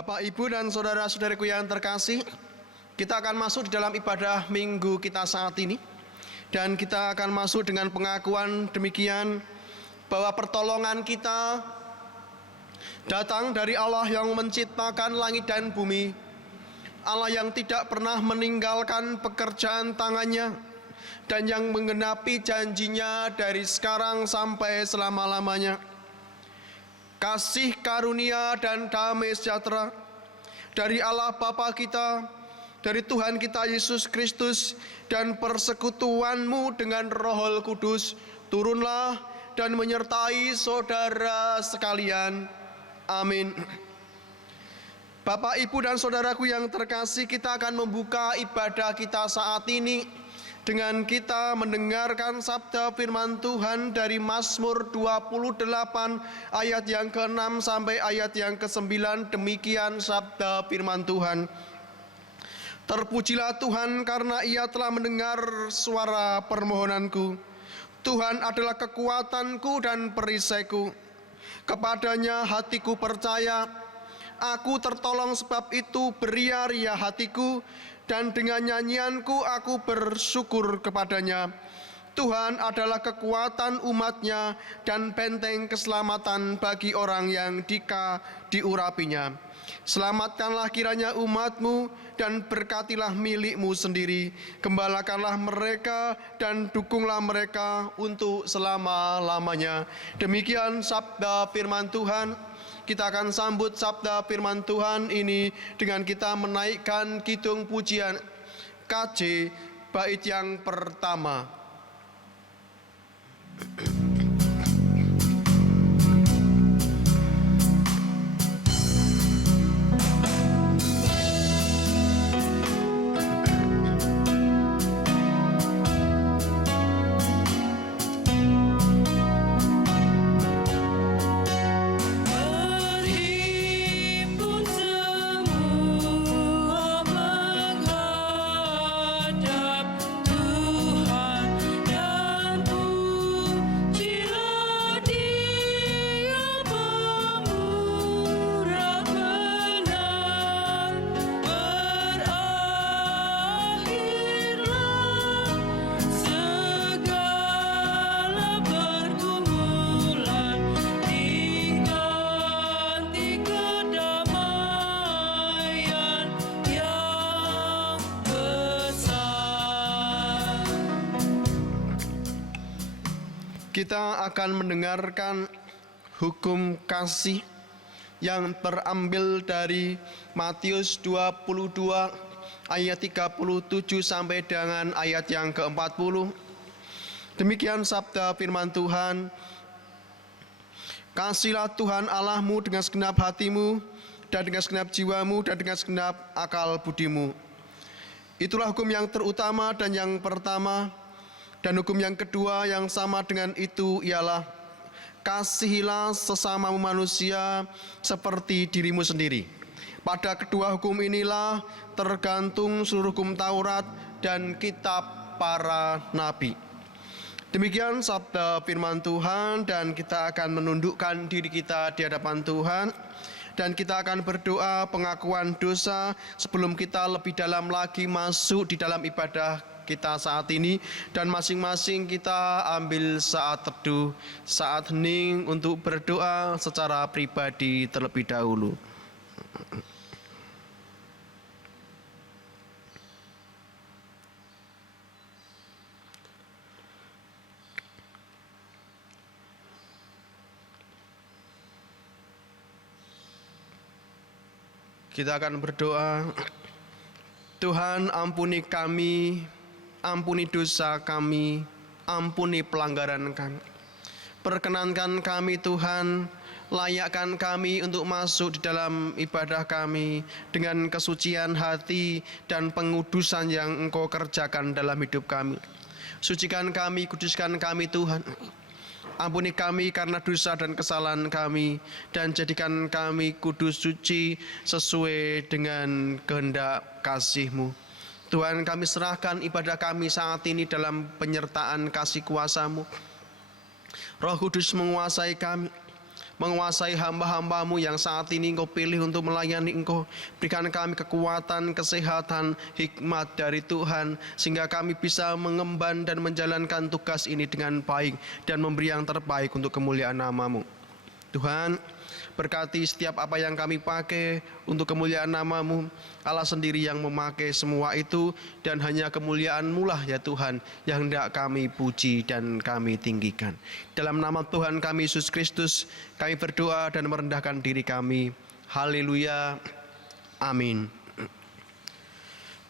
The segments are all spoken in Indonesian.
Bapak, Ibu, dan saudara-saudariku yang terkasih, kita akan masuk di dalam ibadah minggu kita saat ini. Dan kita akan masuk dengan pengakuan demikian, bahwa pertolongan kita datang dari Allah yang menciptakan langit dan bumi, Allah yang tidak pernah meninggalkan pekerjaan tangannya, dan yang menggenapi janjinya dari sekarang sampai selama-lamanya. Kasih karunia dan damai sejahtera dari Allah Bapa kita, dari Tuhan kita Yesus Kristus, dan persekutuanmu dengan Roh Kudus turunlah dan menyertai saudara sekalian. Amin. Bapak, Ibu, dan saudaraku yang terkasih, kita akan membuka ibadah kita saat ini dengan kita mendengarkan sabda firman Tuhan dari Mazmur 28 ayat yang ke-6 sampai ayat yang ke-9. Demikian sabda firman Tuhan. Terpujilah Tuhan karena Ia telah mendengar suara permohonanku. Tuhan adalah kekuatanku dan perisaiku. Kepadanya hatiku percaya. Aku tertolong, sebab itu beria-ria hatiku, dan dengan nyanyianku aku bersyukur kepadanya. Tuhan adalah kekuatan umatnya dan benteng keselamatan bagi orang yang diurapinya. Selamatkanlah kiranya umatmu dan berkatilah milikmu sendiri. Gembalakanlah mereka dan dukunglah mereka untuk selama-lamanya. Demikian sabda firman Tuhan. Kita akan sambut sabda firman Tuhan ini dengan kita menaikkan kidung pujian KJ bait yang pertama. Kita akan mendengarkan hukum kasih yang terambil dari Matius 22 ayat 37 sampai dengan ayat yang ke-40. Demikian sabda firman Tuhan. Kasihilah Tuhan Allahmu dengan segenap hatimu, dan dengan segenap jiwamu, dan dengan segenap akal budimu. Itulah hukum yang terutama dan yang pertama. Dan hukum yang kedua yang sama dengan itu ialah, kasihilah sesamamu manusia seperti dirimu sendiri. Pada kedua hukum inilah tergantung seluruh hukum Taurat dan kitab para nabi. Demikian sabda firman Tuhan, dan kita akan menundukkan diri kita di hadapan Tuhan. Dan kita akan berdoa pengakuan dosa sebelum kita lebih dalam lagi masuk di dalam ibadah kita saat ini. Dan masing-masing kita ambil saat teduh, saat hening untuk berdoa secara pribadi terlebih dahulu. Kita akan berdoa. Tuhan, ampuni kami, ampuni dosa kami, ampuni pelanggaran kami. Perkenankan kami Tuhan, layakkan kami untuk masuk di dalam ibadah kami dengan kesucian hati dan pengudusan yang Engkau kerjakan dalam hidup kami. Sucikan kami, kuduskan kami Tuhan. Ampuni kami karena dosa dan kesalahan kami, dan jadikan kami kudus suci sesuai dengan kehendak kasih-Mu. Tuhan, kami serahkan ibadah kami saat ini dalam penyertaan kasih kuasa-Mu. Roh Kudus menguasai kami. menguasai hamba-hambamu yang saat ini Engkau pilih untuk melayani Engkau. Berikan kami kekuatan, kesehatan, hikmat dari Tuhan, sehingga kami bisa mengemban dan menjalankan tugas ini dengan baik dan memberi yang terbaik untuk kemuliaan nama-Mu. Tuhan, berkati setiap apa yang kami pakai untuk kemuliaan nama-Mu. Allah sendiri yang memakai semua itu, dan hanya kemuliaan-Mu lah ya Tuhan yang hendak kami puji dan kami tinggikan. Dalam nama Tuhan kami Yesus Kristus, kami berdoa dan merendahkan diri kami. Haleluya. Amin.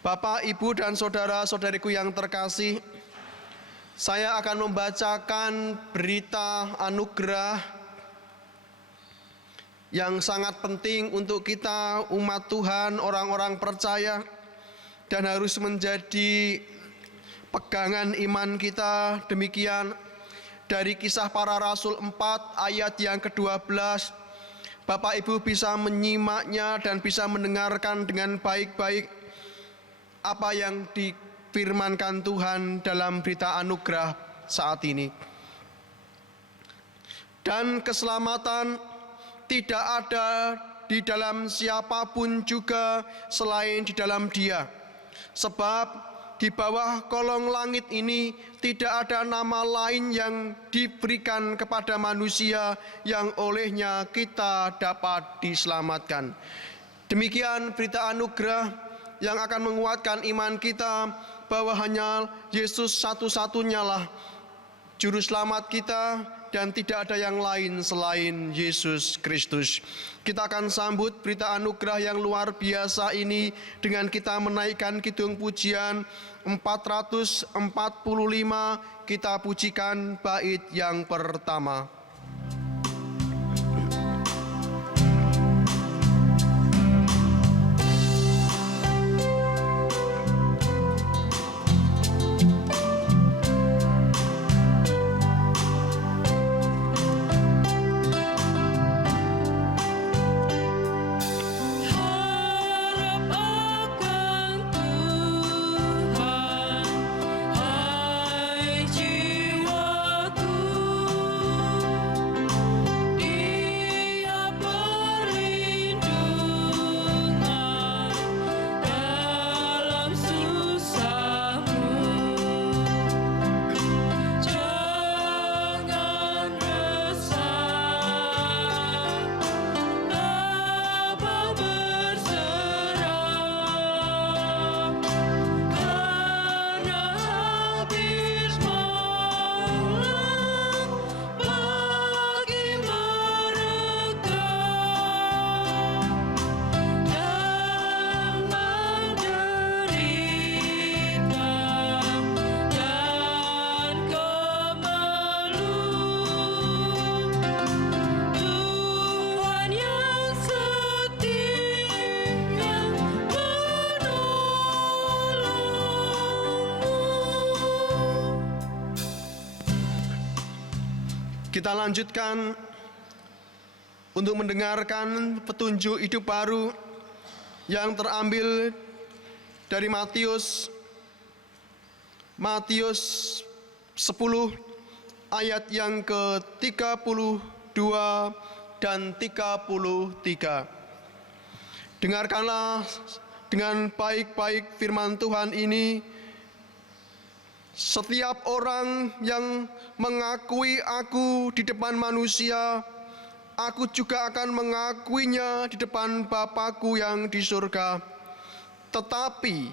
Bapak, Ibu, dan saudara-saudariku yang terkasih, saya akan membacakan berita anugerah yang sangat penting untuk kita umat Tuhan, orang-orang percaya, dan harus menjadi pegangan iman kita. Demikian dari Kisah Para Rasul 4 ayat yang ke-12. Bapak Ibu bisa menyimaknya dan bisa mendengarkan dengan baik-baik apa yang difirmankan Tuhan dalam berita anugerah saat ini. Dan keselamatan tidak ada di dalam siapapun juga selain di dalam Dia. Sebab di bawah kolong langit ini tidak ada nama lain yang diberikan kepada manusia yang olehnya kita dapat diselamatkan. Demikian berita anugerah yang akan menguatkan iman kita bahwa hanya Yesus satu-satunya lah Juru Selamat kita, dan tidak ada yang lain selain Yesus Kristus. Kita akan sambut berita anugerah yang luar biasa ini dengan kita menaikkan kidung pujian 445. Kita pujikan bait yang pertama. Kita lanjutkan untuk mendengarkan petunjuk hidup baru yang terambil dari Matius 10 ayat yang ke-32 dan 33. Dengarkanlah dengan baik-baik firman Tuhan ini. Setiap orang yang mengakui aku di depan manusia, aku juga akan mengakuinya di depan Bapa-Ku yang di surga. Tetapi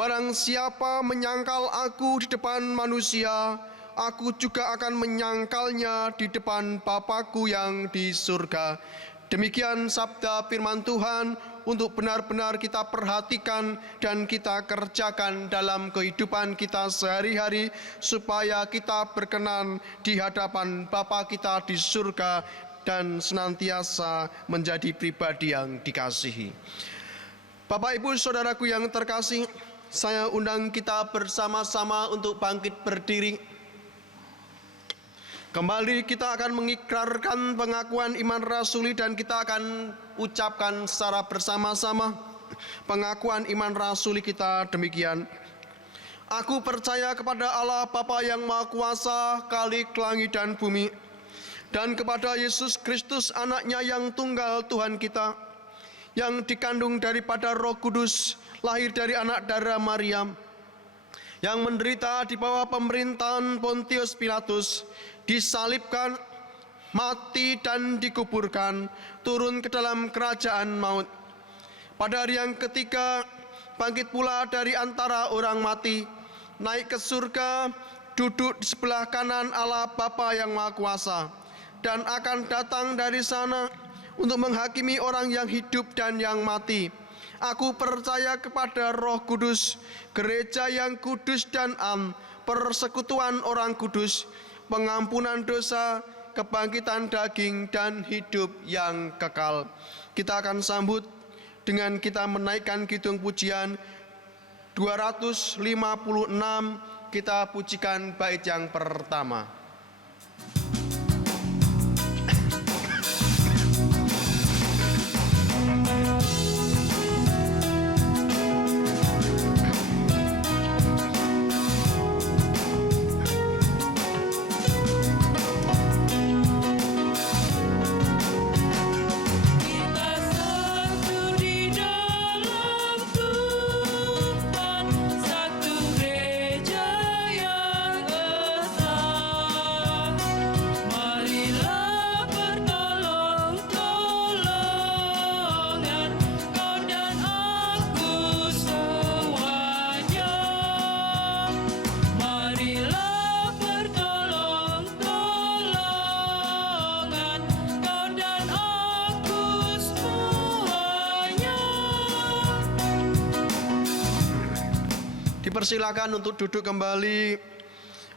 barang siapa menyangkal aku di depan manusia, aku juga akan menyangkalnya di depan Bapa-Ku yang di surga. Demikian sabda firman Tuhan untuk benar-benar kita perhatikan dan kita kerjakan dalam kehidupan kita sehari-hari, supaya kita berkenan di hadapan Bapa kita di surga dan senantiasa menjadi pribadi yang dikasihi. Bapak, Ibu, Saudaraku yang terkasih, saya undang kita bersama-sama untuk bangkit berdiri. Kembali kita akan mengikrarkan pengakuan iman rasuli dan kita akan ucapkan secara bersama-sama pengakuan iman rasuli kita demikian. Aku percaya kepada Allah Bapa yang Maha Kuasa, Khalik langit dan bumi, dan kepada Yesus Kristus anaknya yang tunggal Tuhan kita, yang dikandung daripada Roh Kudus, lahir dari anak darah Maryam, yang menderita di bawah pemerintahan Pontius Pilatus, disalibkan, mati dan dikuburkan, turun ke dalam kerajaan maut. Pada hari yang ketiga, bangkit pula dari antara orang mati, naik ke surga, duduk di sebelah kanan Allah Bapa yang Maha Kuasa, dan akan datang dari sana untuk menghakimi orang yang hidup dan yang mati. Aku percaya kepada Roh Kudus, gereja yang kudus dan am, persekutuan orang kudus, pengampunan dosa, kebangkitan daging, dan hidup yang kekal. Kita akan sambut dengan kita menaikkan kidung pujian 256, kita pujikan bait yang pertama. Dipersilakan untuk duduk kembali.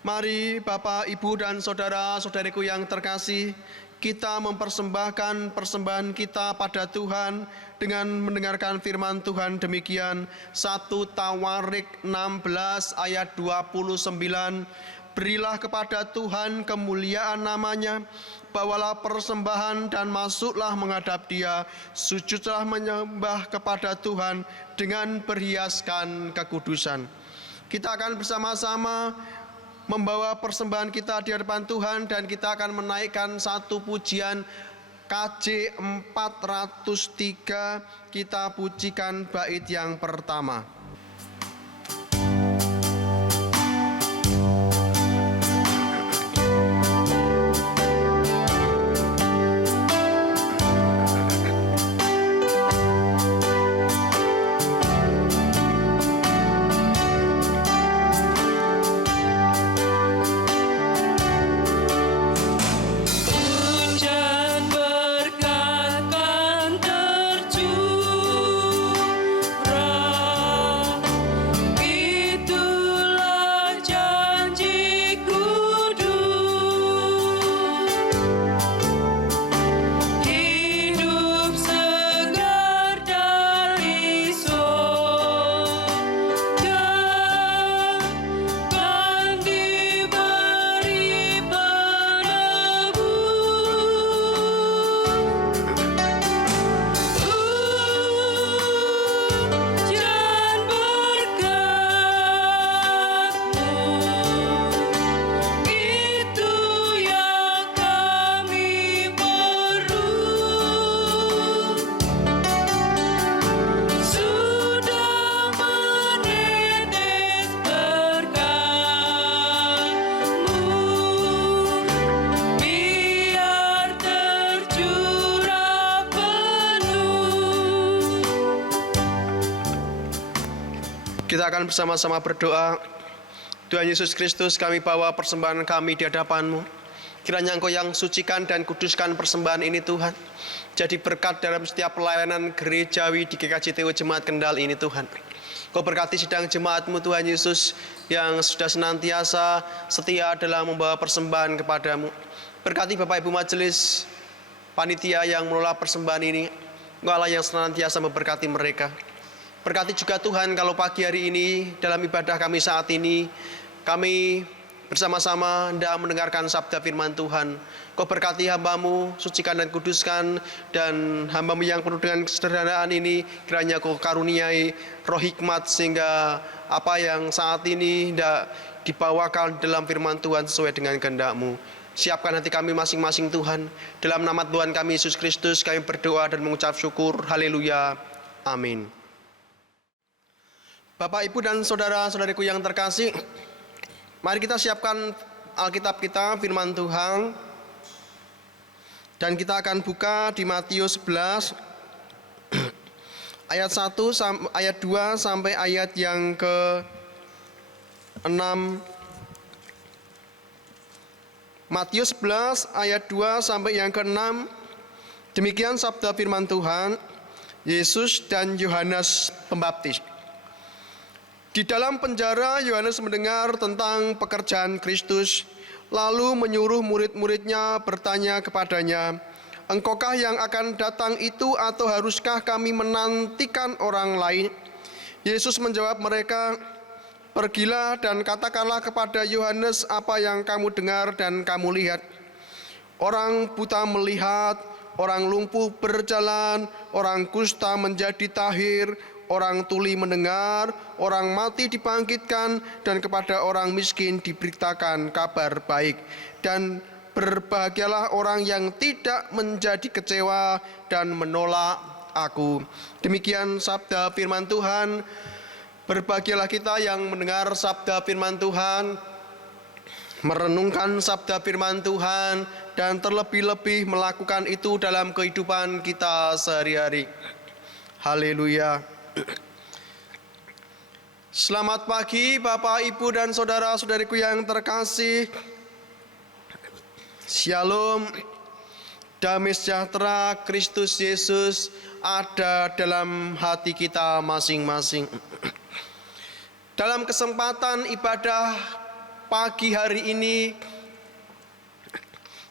Mari Bapak, Ibu, dan saudara-saudariku yang terkasih, kita mempersembahkan persembahan kita pada Tuhan dengan mendengarkan firman Tuhan demikian. 1 Tawarik 16 ayat 29. Berilah kepada Tuhan kemuliaan namanya, bawalah persembahan dan masuklah menghadap Dia, sujudlah menyembah kepada Tuhan dengan berhiaskan kekudusan. Kita akan bersama-sama membawa persembahan kita di hadapan Tuhan, dan kita akan menaikkan satu pujian KJ 403. Kita pujikan bait yang pertama. Kita akan bersama-sama berdoa. Tuhan Yesus Kristus, kami bawa persembahan kami di hadapan-Mu. Kiranya Engkau yang sucikan dan kuduskan persembahan ini Tuhan. Jadi berkat dalam setiap pelayanan gerejawi di GKJTU Jemaat Kendal ini Tuhan. Kau berkati sidang jemaat-Mu Tuhan Yesus yang sudah senantiasa setia dalam membawa persembahan kepada-Mu. Berkati Bapak Ibu Majelis, panitia yang mengelola persembahan ini. Engkau Allah yang senantiasa memberkati mereka. Berkati juga Tuhan kalau pagi hari ini dalam ibadah kami saat ini, kami bersama-sama hendak mendengarkan sabda firman Tuhan. Kau berkati hamba-Mu, sucikan dan kuduskan, dan hamba-Mu yang penuh dengan kesederhanaan ini, kiranya Kau karuniai roh hikmat sehingga apa yang saat ini hendak dibawakan dalam firman Tuhan sesuai dengan kehendak-Mu. Siapkan hati kami masing-masing Tuhan. Dalam nama Tuhan kami Yesus Kristus kami berdoa dan mengucap syukur. Haleluya. Amin. Bapak, Ibu, dan saudara-saudariku yang terkasih, mari kita siapkan Alkitab kita, firman Tuhan. Dan kita akan buka di Matius 11 ayat 2 sampai ayat yang ke-6. Matius 11 ayat 2 sampai yang ke-6. Demikian sabda firman Tuhan. Yesus dan Yohanes Pembaptis. Di dalam penjara Yohanes mendengar tentang pekerjaan Kristus, lalu menyuruh murid-muridnya bertanya kepadanya, "Engkaukah yang akan datang itu atau haruskah kami menantikan orang lain?" Yesus menjawab mereka, "Pergilah dan katakanlah kepada Yohanes apa yang kamu dengar dan kamu lihat. Orang buta melihat, orang lumpuh berjalan, orang kusta menjadi tahir, orang tuli mendengar, orang mati dibangkitkan, dan kepada orang miskin diberitakan kabar baik. Dan berbahagialah orang yang tidak menjadi kecewa dan menolak Aku." Demikian sabda firman Tuhan. Berbahagialah kita yang mendengar sabda firman Tuhan, merenungkan sabda firman Tuhan, dan terlebih-lebih melakukan itu dalam kehidupan kita sehari-hari. Haleluya. Selamat pagi Bapak, Ibu, dan saudara-saudariku yang terkasih. Shalom. Damai sejahtera Kristus Yesus ada dalam hati kita masing-masing. Dalam kesempatan ibadah pagi hari ini,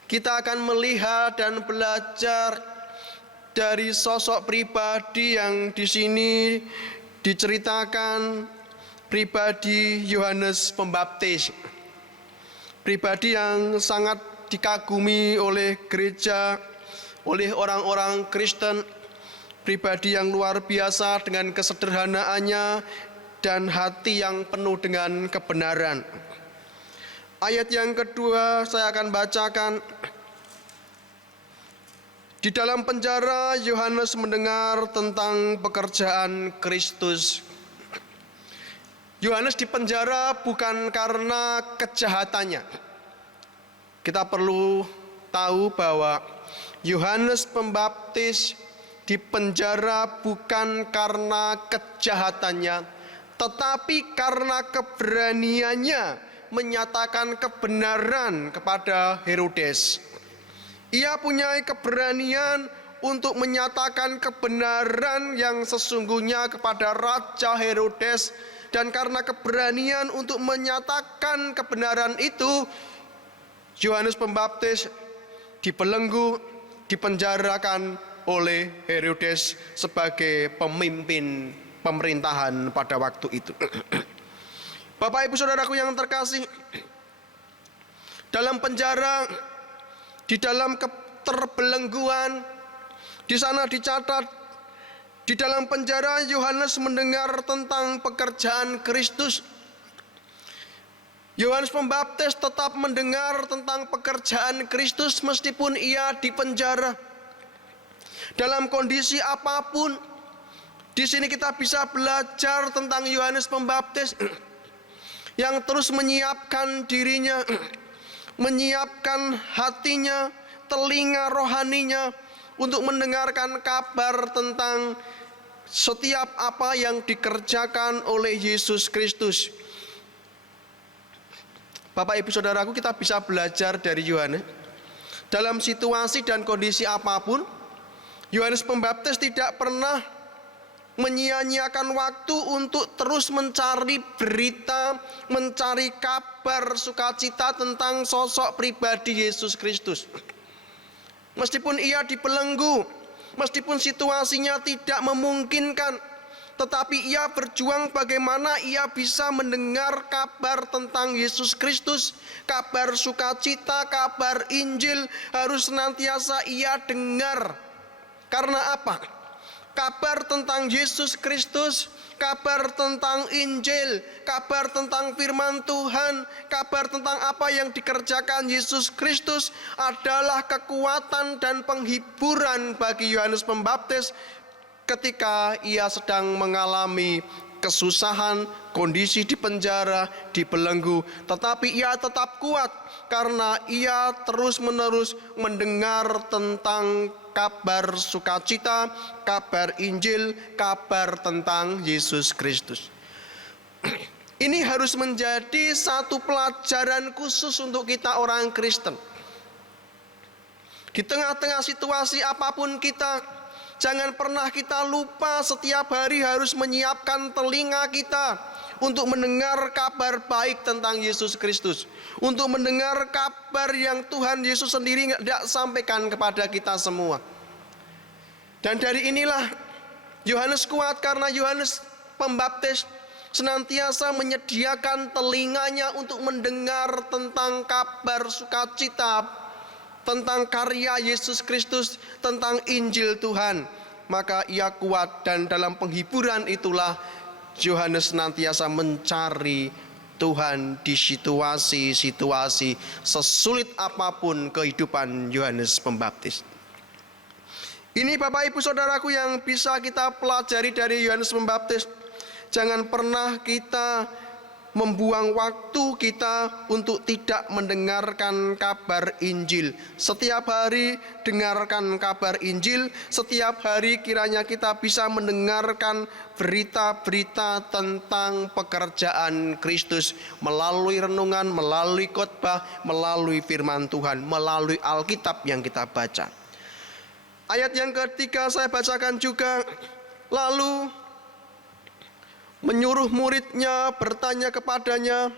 kita akan melihat dan belajar dari sosok pribadi yang di sini diceritakan, pribadi Yohanes Pembaptis. Pribadi yang sangat dikagumi oleh gereja, oleh orang-orang Kristen. Pribadi yang luar biasa dengan kesederhanaannya dan hati yang penuh dengan kebenaran. Ayat yang kedua saya akan bacakan. Di dalam penjara Yohanes mendengar tentang pekerjaan Kristus. Yohanes dipenjara bukan karena kejahatannya. Kita perlu tahu bahwa Yohanes Pembaptis dipenjara bukan karena kejahatannya, tetapi karena keberaniannya menyatakan kebenaran kepada Herodes. Ia punya keberanian untuk menyatakan kebenaran yang sesungguhnya kepada Raja Herodes, dan karena keberanian untuk menyatakan kebenaran itu, Yohanes Pembaptis dibelenggu, dipenjarakan oleh Herodes sebagai pemimpin pemerintahan pada waktu itu. Bapak, Ibu, saudaraku yang terkasih, dalam penjara, di dalam keterbelengguan, di sana dicatat, di dalam penjara Yohanes mendengar tentang pekerjaan Kristus. Yohanes Pembaptis tetap mendengar tentang pekerjaan Kristus meskipun ia dipenjara. Dalam kondisi apapun, di sini kita bisa belajar tentang Yohanes Pembaptis yang terus menyiapkan dirinya, menyiapkan hatinya, telinga rohaninya untuk mendengarkan kabar tentang setiap apa yang dikerjakan oleh Yesus Kristus. Bapak, Ibu, saudaraku, kita bisa belajar dari Yohanes. Dalam situasi dan kondisi apapun, Yohanes Pembaptis tidak pernah menyia-nyiakan waktu untuk terus mencari berita, mencari kabar sukacita tentang sosok pribadi Yesus Kristus. Meskipun ia dibelenggu, meskipun situasinya tidak memungkinkan, tetapi ia berjuang bagaimana ia bisa mendengar kabar tentang Yesus Kristus. Kabar sukacita, kabar Injil harus senantiasa ia dengar. Karena apa? Kabar tentang Yesus Kristus kabar tentang Injil, kabar tentang firman Tuhan, kabar tentang apa yang dikerjakan Yesus Kristus adalah kekuatan dan penghiburan bagi Yohanes Pembaptis ketika ia sedang mengalami kesusahan, kondisi di penjara, dibelenggu. Tetapi ia tetap kuat karena ia terus-menerus mendengar tentang kabar sukacita, kabar Injil, kabar tentang Yesus Kristus. Ini harus menjadi satu pelajaran khusus untuk kita orang Kristen. Di tengah-tengah situasi apapun kita, jangan pernah kita lupa setiap hari harus menyiapkan telinga kita untuk mendengar kabar baik tentang Yesus Kristus, untuk mendengar kabar yang Tuhan Yesus sendiri tidak sampaikan kepada kita semua. Dan dari inilah Yohanes kuat, karena Yohanes Pembaptis senantiasa menyediakan telinganya untuk mendengar tentang kabar sukacita, tentang karya Yesus Kristus, tentang Injil Tuhan. Maka ia kuat, dan dalam penghiburan itulah Yohanes senantiasa mencari Tuhan di situasi-situasi sesulit apapun kehidupan Yohanes Pembaptis. Ini Bapak Ibu Saudaraku yang bisa kita pelajari dari Yohanes Pembaptis. Jangan pernah kita membuang waktu kita untuk tidak mendengarkan kabar Injil. Setiap hari dengarkan kabar Injil. Setiap hari kiranya kita bisa mendengarkan berita-berita tentang pekerjaan Kristus melalui renungan, melalui khotbah, melalui firman Tuhan, melalui Alkitab yang kita baca. Ayat yang ketiga saya bacakan juga. Lalu menyuruh muridnya bertanya kepadanya,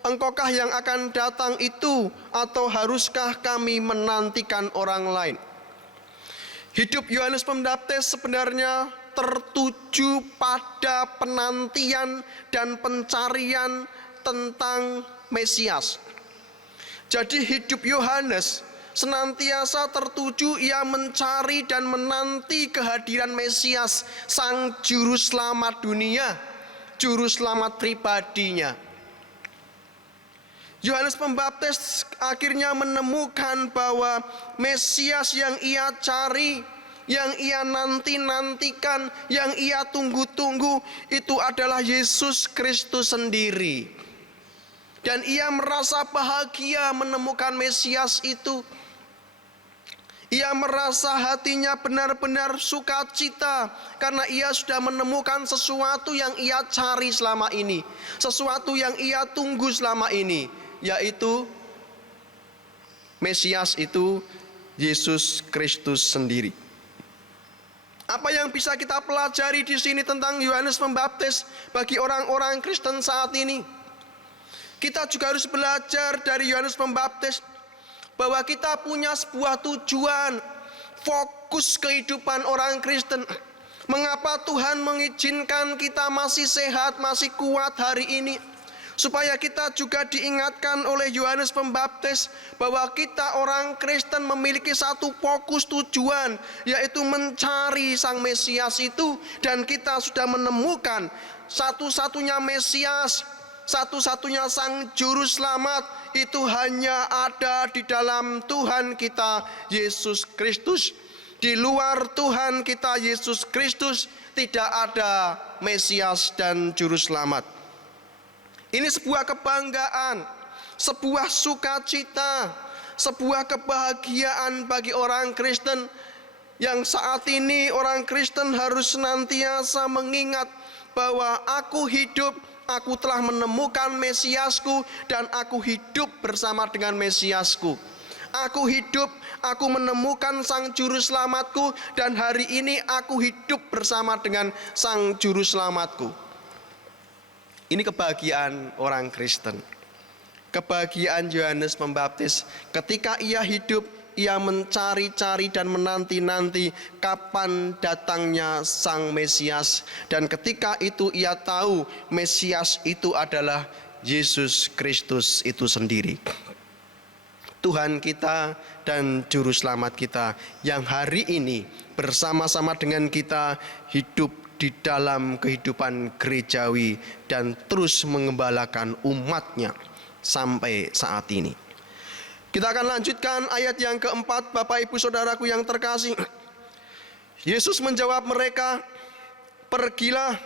engkaukah yang akan datang itu, atau haruskah kami menantikan orang lain? Hidup Yohanes Pembaptis sebenarnya tertuju pada penantian dan pencarian tentang Mesias. Jadi hidup Yohanes senantiasa tertuju, ia mencari dan menanti kehadiran Mesias, sang juru selamat dunia, juru selamat pribadinya. Yohanes Pembaptis akhirnya menemukan bahwa Mesias yang ia cari, yang ia nantikan, yang ia tunggu-tunggu, itu adalah Yesus Kristus sendiri. Dan ia merasa bahagia menemukan Mesias itu. Ia merasa hatinya benar-benar sukacita karena ia sudah menemukan sesuatu yang ia cari selama ini, sesuatu yang ia tunggu selama ini, yaitu Mesias itu Yesus Kristus sendiri. Apa yang bisa kita pelajari di sini tentang Yohanes Pembaptis bagi orang-orang Kristen saat ini? Kita juga harus belajar dari Yohanes Pembaptis bahwa kita punya sebuah tujuan, fokus kehidupan orang Kristen. Mengapa Tuhan mengizinkan kita masih sehat, masih kuat hari ini? Supaya kita juga diingatkan oleh Yohanes Pembaptis bahwa kita orang Kristen memiliki satu fokus tujuan, yaitu mencari sang Mesias itu. Dan kita sudah menemukan satu-satunya Mesias, satu-satunya sang juru selamat, itu hanya ada di dalam Tuhan kita Yesus Kristus. Di luar Tuhan kita Yesus Kristus tidak ada Mesias dan juru selamat. Ini sebuah kebanggaan, sebuah sukacita, sebuah kebahagiaan bagi orang Kristen, yang saat ini orang Kristen harus senantiasa mengingat bahwa aku hidup, aku telah menemukan Mesiasku, dan aku hidup bersama dengan Mesiasku. Aku hidup, aku menemukan sang juru selamatku, dan hari ini aku hidup bersama dengan sang juru selamatku. Ini kebahagiaan orang Kristen. Kebahagiaan Yohanes Pembaptis ketika ia hidup, ia mencari-cari dan menanti-nanti kapan datangnya sang Mesias. Dan ketika itu ia tahu Mesias itu adalah Yesus Kristus itu sendiri. Tuhan kita dan Juru Selamat kita, yang hari ini bersama-sama dengan kita hidup di dalam kehidupan gerejawi dan terus mengembalakan umatnya sampai saat ini. Kita akan lanjutkan ayat yang keempat, Bapak Ibu Saudaraku yang terkasih. Yesus menjawab mereka, "Pergilah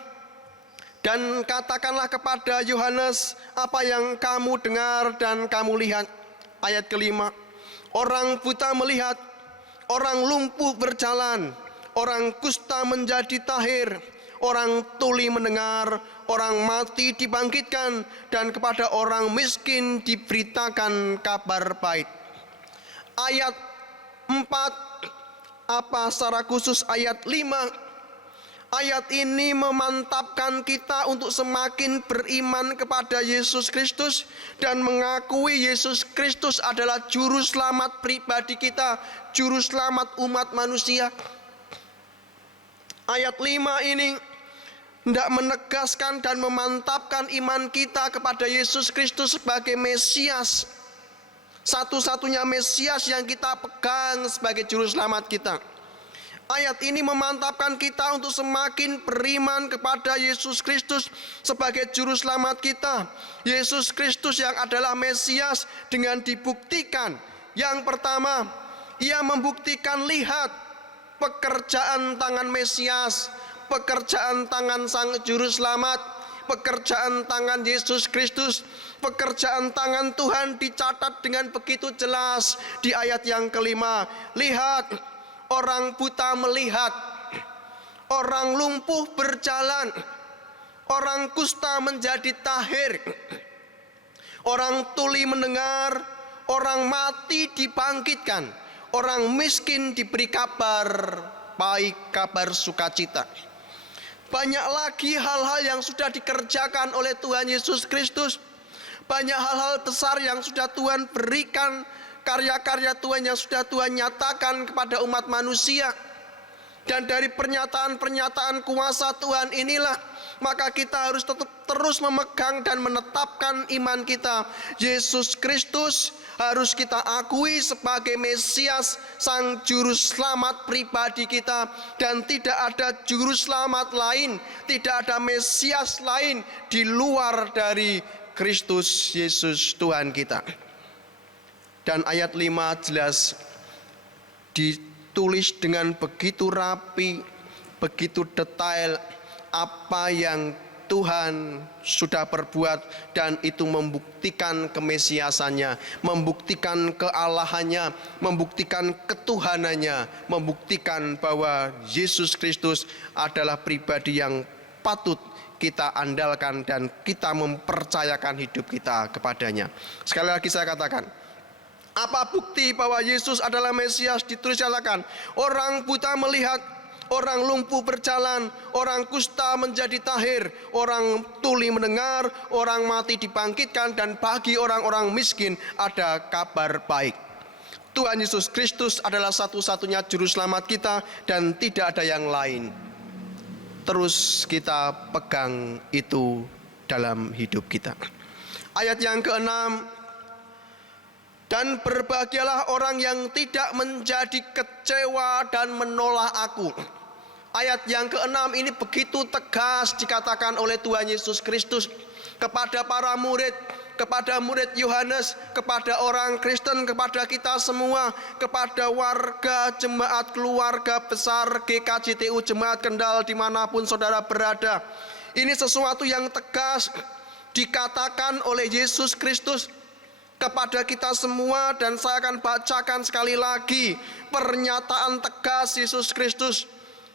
dan katakanlah kepada Yohanes apa yang kamu dengar dan kamu lihat." Ayat kelima, orang buta melihat, orang lumpuh berjalan, orang kusta menjadi tahir, orang tuli mendengar, orang mati dibangkitkan, dan kepada orang miskin diberitakan kabar baik. Ayat 4, apa secara khusus ayat 5, ayat ini memantapkan kita untuk semakin beriman kepada Yesus Kristus dan mengakui Yesus Kristus adalah juru selamat pribadi kita, juru selamat umat manusia. Ayat 5 ini hendak menegaskan dan memantapkan iman kita kepada Yesus Kristus sebagai Mesias, satu-satunya Mesias yang kita pegang sebagai juru selamat kita. Ayat ini memantapkan kita untuk semakin beriman kepada Yesus Kristus sebagai juru selamat kita. Yesus Kristus yang adalah Mesias dengan dibuktikan. Yang pertama, ia membuktikan, lihat pekerjaan tangan Mesias, pekerjaan tangan Sang Juru Selamat, pekerjaan tangan Yesus Kristus, pekerjaan tangan Tuhan dicatat dengan begitu jelas di ayat yang kelima. Lihat, orang buta melihat, orang lumpuh berjalan, orang kusta menjadi tahir, orang tuli mendengar, orang mati dibangkitkan, orang miskin diberi kabar baik, kabar sukacita. Banyak lagi hal-hal yang sudah dikerjakan oleh Tuhan Yesus Kristus. Banyak hal-hal besar yang sudah Tuhan berikan, karya-karya Tuhan yang sudah Tuhan nyatakan kepada umat manusia. Dan dari pernyataan-pernyataan kuasa Tuhan inilah, maka kita harus tetap terus memegang dan menetapkan iman kita. Yesus Kristus harus kita akui sebagai Mesias, Sang Juru Selamat pribadi kita. Dan tidak ada Juru Selamat lain, tidak ada Mesias lain di luar dari Kristus Yesus Tuhan kita. Dan ayat 5 jelas ditulis dengan begitu rapi, begitu detail apa yang Tuhan sudah perbuat, dan itu membuktikan kemesiasannya, membuktikan kealahannya, membuktikan ketuhanannya, membuktikan bahwa Yesus Kristus adalah pribadi yang patut kita andalkan dan kita mempercayakan hidup kita kepadanya. Sekali lagi saya katakan, apa bukti bahwa Yesus adalah Mesias? Ditulis nyatakan, orang buta melihat, orang lumpuh berjalan, orang kusta menjadi tahir, orang tuli mendengar, orang mati dibangkitkan, dan bagi orang-orang miskin ada kabar baik. Tuhan Yesus Kristus adalah satu-satunya juru selamat kita dan tidak ada yang lain. Terus kita pegang itu dalam hidup kita. Ayat yang ke-6, dan berbahagialah orang yang tidak menjadi kecewa dan menolak aku. Ayat yang ke-6 ini begitu tegas dikatakan oleh Tuhan Yesus Kristus kepada para murid, kepada murid Yohanes, kepada orang Kristen, kepada kita semua, kepada warga jemaat keluarga besar GKJTU Jemaat Kendal dimanapun saudara berada. Ini sesuatu yang tegas dikatakan oleh Yesus Kristus kepada kita semua, dan saya akan bacakan sekali lagi pernyataan tegas Yesus Kristus.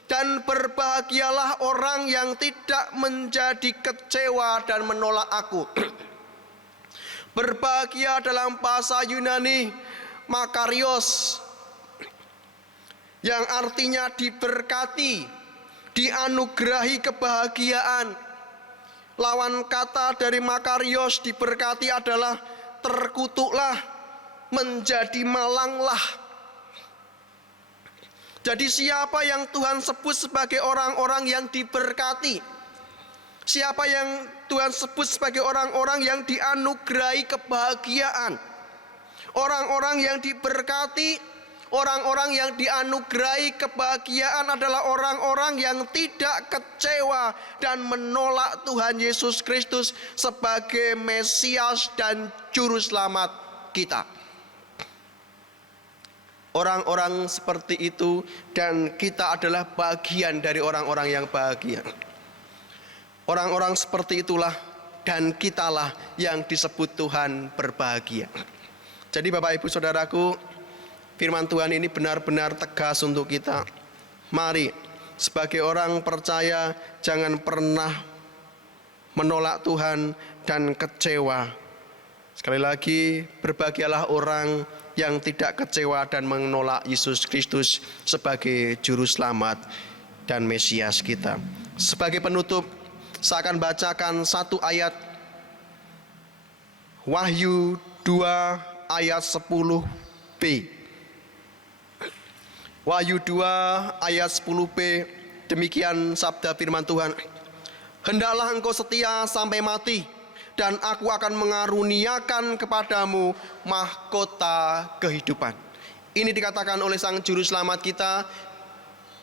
Dan berbahagialah orang yang tidak menjadi kecewa dan menolak aku. Berbahagia dalam bahasa Yunani makarios, yang artinya diberkati, dianugerahi kebahagiaan. Lawan kata dari makarios, diberkati, adalah terkutuklah, menjadi malanglah. Jadi siapa yang Tuhan sebut sebagai orang-orang yang diberkati? Siapa yang Tuhan sebut sebagai orang-orang yang dianugerahi kebahagiaan? Orang-orang yang diberkati, orang-orang yang dianugerahi kebahagiaan adalah orang-orang yang tidak kecewa dan menolak Tuhan Yesus Kristus sebagai Mesias dan Juru Selamat kita. Orang-orang seperti itu, dan kita adalah bagian dari orang-orang yang bahagia. Orang-orang seperti itulah dan kitalah yang disebut Tuhan berbahagia. Jadi Bapak Ibu Saudaraku, firman Tuhan ini benar-benar tegas untuk kita. Mari sebagai orang percaya jangan pernah menolak Tuhan dan kecewa. Sekali lagi, berbahagialah orang yang tidak kecewa dan menolak Yesus Kristus sebagai Juru Selamat dan Mesias kita. Sebagai penutup, saya akan bacakan satu ayat, Wahyu 2 ayat 10b. Wahyu 2 ayat 10b, demikian sabda firman Tuhan. Hendaklah engkau setia sampai mati, dan aku akan mengaruniakan kepadamu mahkota kehidupan. Ini dikatakan oleh Sang Juru Selamat kita,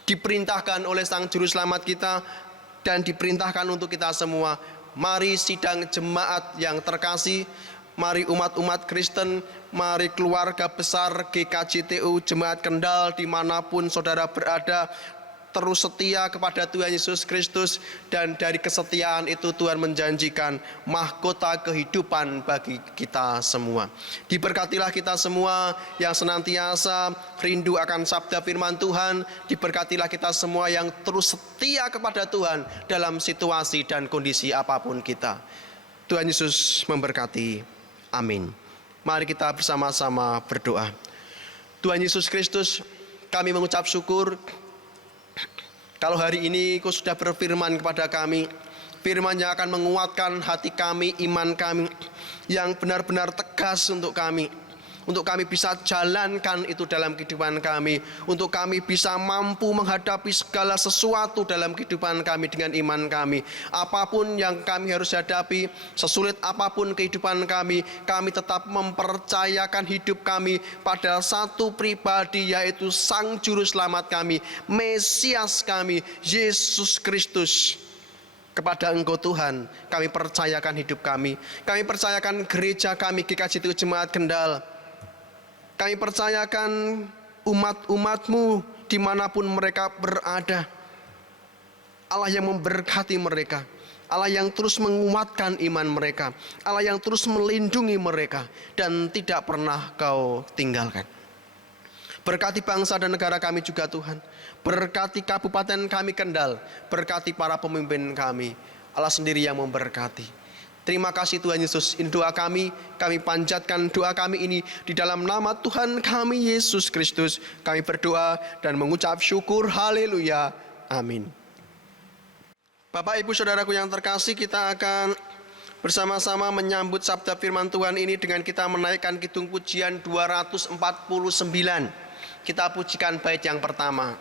diperintahkan oleh Sang Juru Selamat kita, dan diperintahkan untuk kita semua. Mari sidang jemaat yang terkasih, mari umat-umat Kristen, mari keluarga besar GKJTU Jemaat Kendal dimanapun saudara berada, terus setia kepada Tuhan Yesus Kristus, dan dari kesetiaan itu Tuhan menjanjikan mahkota kehidupan bagi kita semua. Diberkatilah kita semua yang senantiasa rindu akan sabda firman Tuhan. Diberkatilah kita semua yang terus setia kepada Tuhan dalam situasi dan kondisi apapun kita. Tuhan Yesus memberkati. Amin. Mari kita bersama-sama berdoa. Tuhan Yesus Kristus, kami mengucap syukur kalau hari ini Kau sudah berfirman kepada kami, firman yang akan menguatkan hati kami, iman kami, yang benar-benar tegas untuk kami bisa jalankan itu dalam kehidupan kami, untuk kami bisa mampu menghadapi segala sesuatu dalam kehidupan kami dengan iman kami. Apapun yang kami harus hadapi, sesulit apapun kehidupan kami tetap mempercayakan hidup kami pada satu pribadi, yaitu Sang Juru Selamat kami, Mesias kami, Yesus Kristus. Kepada Engkau Tuhan, kami percayakan hidup kami percayakan gereja kami, GKJTU Jemaat Kendal. Kami percayakan umat-umat-Mu dimanapun mereka berada. Allah yang memberkati mereka, Allah yang terus menguatkan iman mereka, Allah yang terus melindungi mereka dan tidak pernah Kau tinggalkan. Berkati bangsa dan negara kami juga Tuhan. Berkati kabupaten kami Kendal, berkati para pemimpin kami. Allah sendiri yang memberkati. Terima kasih Tuhan Yesus. Ini doa kami panjatkan doa kami ini di dalam nama Tuhan kami Yesus Kristus. Kami berdoa dan mengucap syukur. Haleluya. Amin. Bapak Ibu Saudaraku yang terkasih, kita akan bersama-sama menyambut sabda firman Tuhan ini dengan kita menaikkan kidung pujian 249. Kita pujikan bait yang pertama.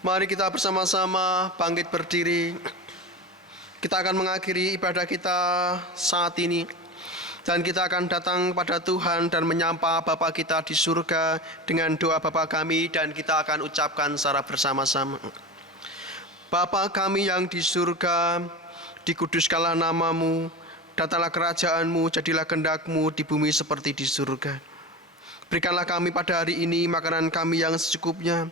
Mari kita bersama-sama bangkit berdiri. Kita akan mengakhiri ibadah kita saat ini. Dan kita akan datang pada Tuhan dan menyapa Bapa kita di surga dengan doa Bapa kami, dan kita akan ucapkan secara bersama-sama. Bapa kami yang di surga, dikuduskanlah namamu, datanglah kerajaanmu, jadilah kehendak-mu di bumi seperti di surga. Berikanlah kami pada hari ini makanan kami yang secukupnya,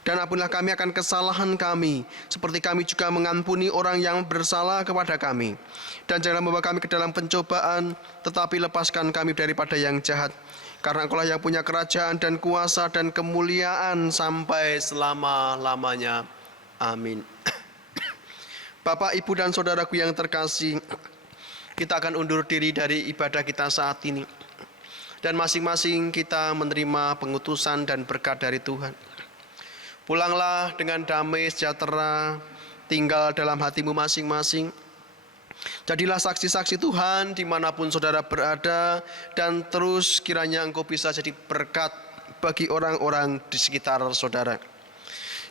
dan ampunilah kami akan kesalahan kami, seperti kami juga mengampuni orang yang bersalah kepada kami. Dan janganlah membawa kami ke dalam pencobaan, tetapi lepaskan kami daripada yang jahat. Karena Engkau-lah yang punya kerajaan dan kuasa dan kemuliaan sampai selama-lamanya. Amin. Bapak, Ibu, dan saudaraku yang terkasih, kita akan undur diri dari ibadah kita saat ini. Dan masing-masing kita menerima pengutusan dan berkat dari Tuhan. Pulanglah dengan damai sejahtera, tinggal dalam hatimu masing-masing. Jadilah saksi-saksi Tuhan dimanapun saudara berada, dan terus kiranya engkau bisa jadi berkat bagi orang-orang di sekitar saudara.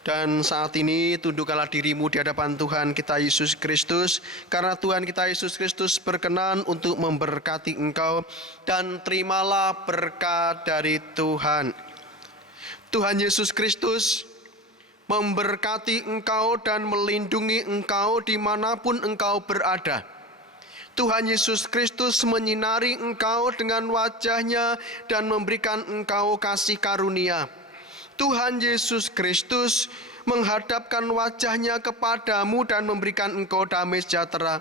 Dan saat ini tundukkanlah dirimu di hadapan Tuhan kita Yesus Kristus, karena Tuhan kita Yesus Kristus berkenan untuk memberkati engkau, dan terimalah berkat dari Tuhan. Tuhan Yesus Kristus memberkati engkau dan melindungi engkau dimanapun engkau berada. Tuhan Yesus Kristus menyinari engkau dengan wajah-Nya dan memberikan engkau kasih karunia. Tuhan Yesus Kristus menghadapkan wajah-Nya kepadamu dan memberikan engkau damai sejahtera.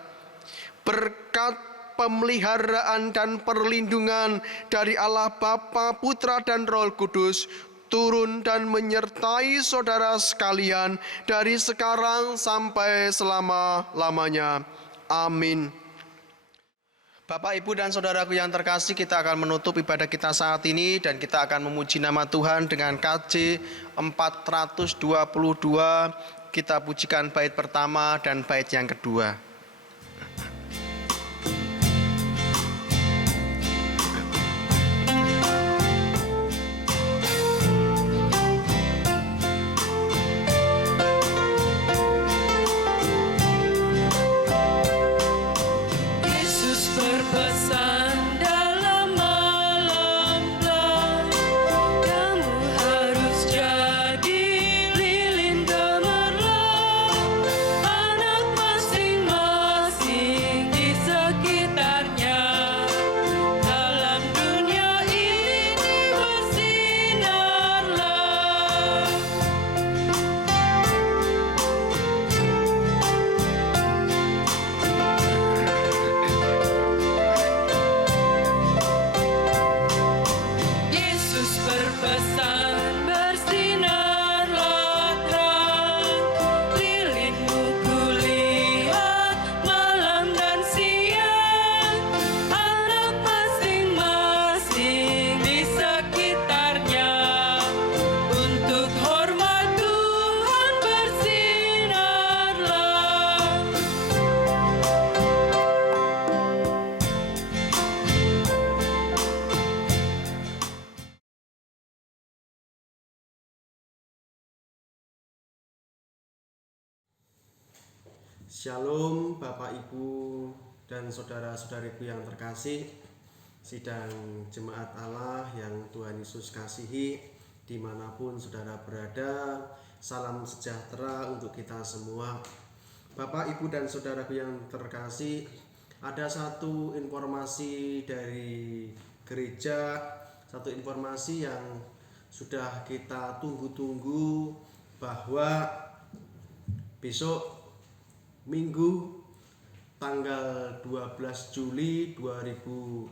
Berkat pemeliharaan dan perlindungan dari Allah Bapa, Putra, dan Roh Kudus turun dan menyertai saudara sekalian dari sekarang sampai selama-lamanya. Amin. Bapak, Ibu, dan saudaraku yang terkasih, kita akan menutup ibadah kita saat ini dan kita akan memuji nama Tuhan dengan KJ 422. Kita pujikan bait pertama dan bait yang kedua. Shalom Bapak, Ibu, dan saudara-saudariku yang terkasih, sidang jemaat Allah yang Tuhan Yesus kasihi, dimanapun saudara berada, salam sejahtera untuk kita semua. Bapak, Ibu, dan saudaraku yang terkasih, ada satu informasi dari gereja, satu informasi yang sudah kita tunggu-tunggu, bahwa besok Minggu tanggal 12 Juli 2020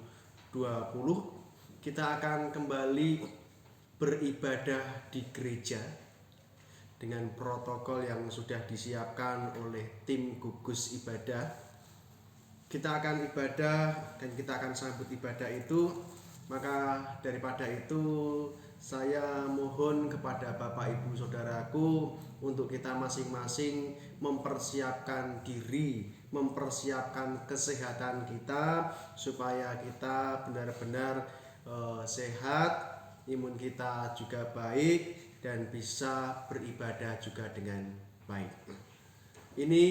kita akan kembali beribadah di gereja dengan protokol yang sudah disiapkan oleh tim gugus ibadah. Kita akan ibadah dan kita akan sambut ibadah itu. Maka daripada itu saya mohon kepada Bapak, Ibu, saudaraku untuk kita masing-masing mempersiapkan diri, mempersiapkan kesehatan kita supaya kita benar-benar sehat, imun kita juga baik, dan bisa beribadah juga dengan baik. Ini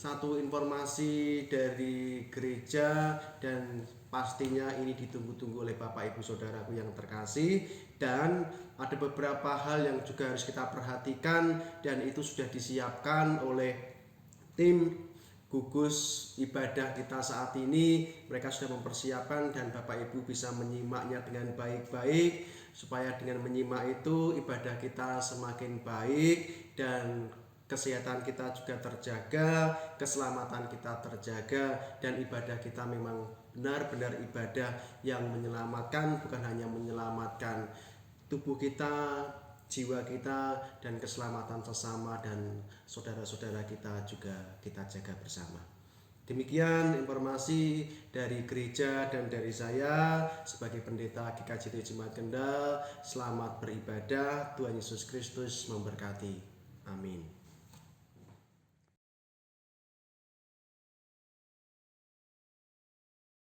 satu informasi dari gereja, dan pastinya ini ditunggu-tunggu oleh Bapak Ibu Saudaraku yang terkasih. Dan ada beberapa hal yang juga harus kita perhatikan, dan itu sudah disiapkan oleh tim gugus ibadah kita saat ini. Mereka sudah mempersiapkan dan Bapak Ibu bisa menyimaknya dengan baik-baik, supaya dengan menyimak itu ibadah kita semakin baik dan kesehatan kita juga terjaga, keselamatan kita terjaga, dan ibadah kita memang benar-benar ibadah yang menyelamatkan, bukan hanya menyelamatkan tubuh kita, jiwa kita, dan keselamatan sesama dan saudara-saudara kita juga kita jaga bersama. Demikian informasi dari gereja dan dari saya sebagai pendeta GKJT Jemaat Kendal. Selamat beribadah. Tuhan Yesus Kristus memberkati. Amin.